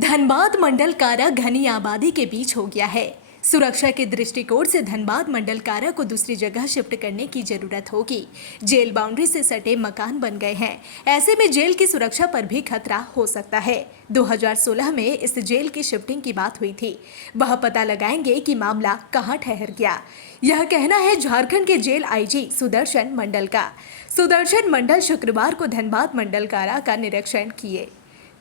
धनबाद मंडल कारा घनी आबादी के बीच हो गया है। सुरक्षा के दृष्टिकोण से धनबाद मंडल कारा को दूसरी जगह शिफ्ट करने की जरूरत होगी। जेल बाउंड्री से सटे मकान बन गए हैं। ऐसे में जेल की सुरक्षा पर भी खतरा हो सकता है। 2016 में इस जेल की शिफ्टिंग की बात हुई थी। वह पता लगाएंगे कि मामला कहां ठहर गया। यह कहना है झारखंड के जेल आईजी सुदर्शन मंडल का। सुदर्शन मंडल शुक्रवार को धनबाद मंडल कारा का निरीक्षण किए।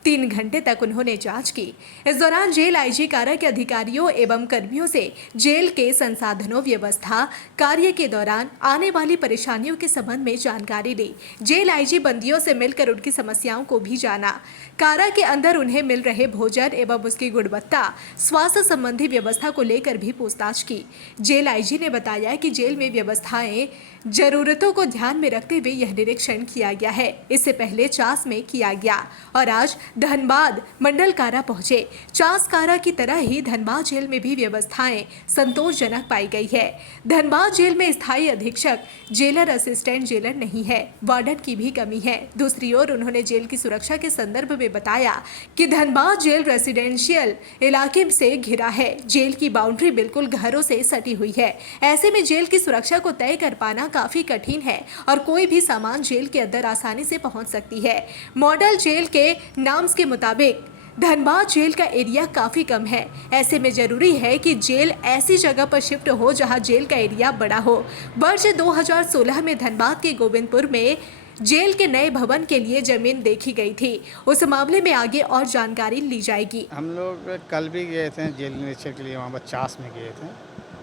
3 घंटे तक उन्होंने जांच की। इस दौरान जेल आईजी कारा के अधिकारियों एवं कर्मियों से जेल के संसाधनों, व्यवस्था, कार्य के दौरान आने वाली परेशानियों के संबंध में जानकारी ली। जेल आईजी बंदियों से मिलकर उनकी समस्याओं को भी जाना। कारा के अंदर उन्हें मिल रहे भोजन एवं उसकी गुणवत्ता, स्वास्थ्य संबंधी व्यवस्था को लेकर भी पूछताछ की। जेल आईजी ने बताया कि जेल में व्यवस्थाएं, जरूरतों को ध्यान में रखते हुए यह निरीक्षण किया गया है। इससे पहले चास में किया गया और आज धनबाद मंडल कारा पहुंचे। चास कारा की तरह ही धनबाद जेल में भी व्यवस्थाएं संतोषजनक पाई गई है। धनबाद जेल में स्थायी अधीक्षक, जेलर असिस्टेंट जेलर नहीं है। वार्डन की भी कमी है। दूसरी ओर उन्होंने जेल की सुरक्षा के संदर्भ में बताया कि धनबाद जेल रेसिडेंशियल इलाके से घिरा है। जेल की बाउंड्री बिल्कुल घरों से सटी हुई है। ऐसे में जेल की सुरक्षा को तय कर पाना काफी कठिन है और कोई भी सामान जेल के अंदर आसानी से पहुंच सकती है। मॉडल जेल के नाम के मुताबिक धनबाद जेल का एरिया काफी कम है। ऐसे में जरूरी है कि जेल ऐसी जगह पर शिफ्ट हो जहां जेल का एरिया बड़ा हो। वर्ष 2016 में धनबाद के गोविंदपुर में जेल के नए भवन के लिए जमीन देखी गई थी। उस मामले में आगे और जानकारी ली जाएगी। हम लोग कल भी गए थे जेल निरीक्षण के लिए, वहाँ पर चास में गए थे।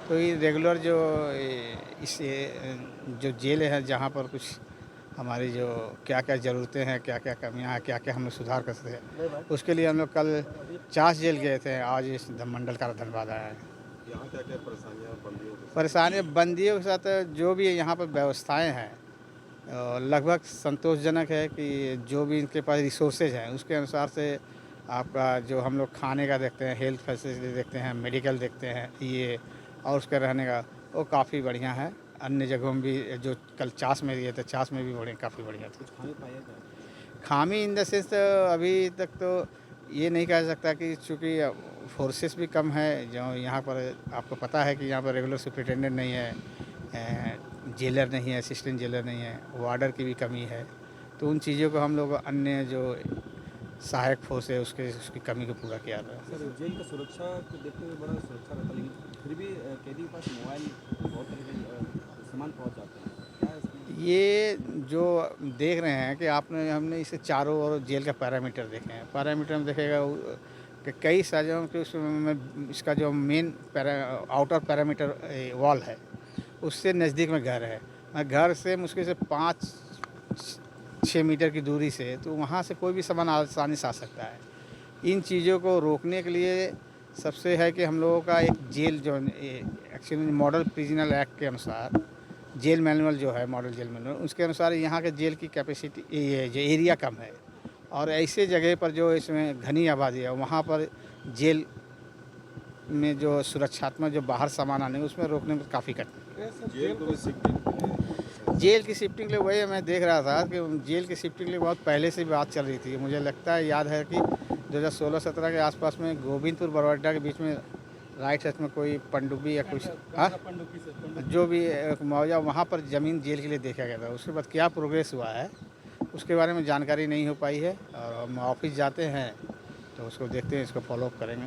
तो ये रेगुलर जो जेल है, जहाँ पर कुछ हमारी जो क्या क्या ज़रूरतें हैं, क्या क्या कमियां हैं, क्या क्या हम लोग सुधार कर सकते हैं, उसके लिए हम लोग कल चास जेल गए थे। आज इस मंडल कारा धनबाद आया है। यहाँ क्या क्या परेशानियाँ बंदियों के साथ जो भी यहाँ पर व्यवस्थाएँ हैं लगभग संतोषजनक है कि जो भी इनके पास रिसोर्सेज हैं उसके अनुसार से आपका जो हम लोग खाने का देखते हैं, हेल्थ फैसिलिटी देखते हैं, मेडिकल देखते हैं, ये और उसके रहने का वो काफ़ी बढ़िया है। अन्य जगहों में भी जो कल चास में गए थे, चास में भी काफ़ी बढ़िया थी। खामी पाया जाए खामी इन द सेंस अभी तक तो ये नहीं कह सकता कि चूँकि फोर्सेस भी कम है। जो यहाँ पर आपको पता है कि यहाँ पर रेगुलर सुपरिटेंडेंट नहीं है, जेलर नहीं है, असिस्टेंट जेलर नहीं है, वार्डर की भी कमी है। तो उन चीज़ों को हम लोग अन्य जो सहायक फोर्स है उसकी कमी को पूरा किया था। सर, जेल का सुरक्षा को देखते हुए बड़ा सुरक्षा रहता है, लेकिन फिर भी कैदी के पास मोबाइल बहुत तरह के सामान पहुँच जाते हैं। क्या है इसमें? ये जो देख रहे हैं कि हमने इसे चारों ओर जेल का पैरामीटर देखे हैं। पैरामीटर में देखेगा कि कई साजों के उसमें इसका जो मेन आउटर पैरामीटर वॉल है उससे नज़दीक में घर है। घर से मुश्किल से 5-6 मीटर की दूरी से, तो वहाँ से कोई भी सामान आसानी से आ सकता है। इन चीज़ों को रोकने के लिए सबसे है कि हम लोगों का एक जेल जो एक्चुअली मॉडल प्रिजनल एक्ट के अनुसार जेल मैनुअल जो है, मॉडल जेल मैनुअल, उसके अनुसार यहाँ के जेल की कैपेसिटी, ये जो एरिया कम है और ऐसे जगह पर जो इसमें घनी आबादी है वहाँ पर जेल में जो सुरक्षात्मक जो बाहर सामान आने उसमें रोकने में काफ़ी कठिन। जेल की शिफ्टिंग के लिए वही मैं देख रहा था कि जेल की शिफ्टिंग के लिए बहुत पहले से बात चल रही थी। मुझे लगता है, याद है कि 2016-17 के आसपास में गोविंदपुर बरवाडा के बीच में राइट साइड में कोई पनडुब्बी या कुछ जो भी मुआवजा वहाँ पर ज़मीन जेल के लिए देखा गया था। उसके बाद क्या प्रोग्रेस हुआ है उसके बारे में जानकारी नहीं हो पाई है और हम ऑफिस जाते हैं तो उसको देखते हैं, इसको फॉलोअप करेंगे।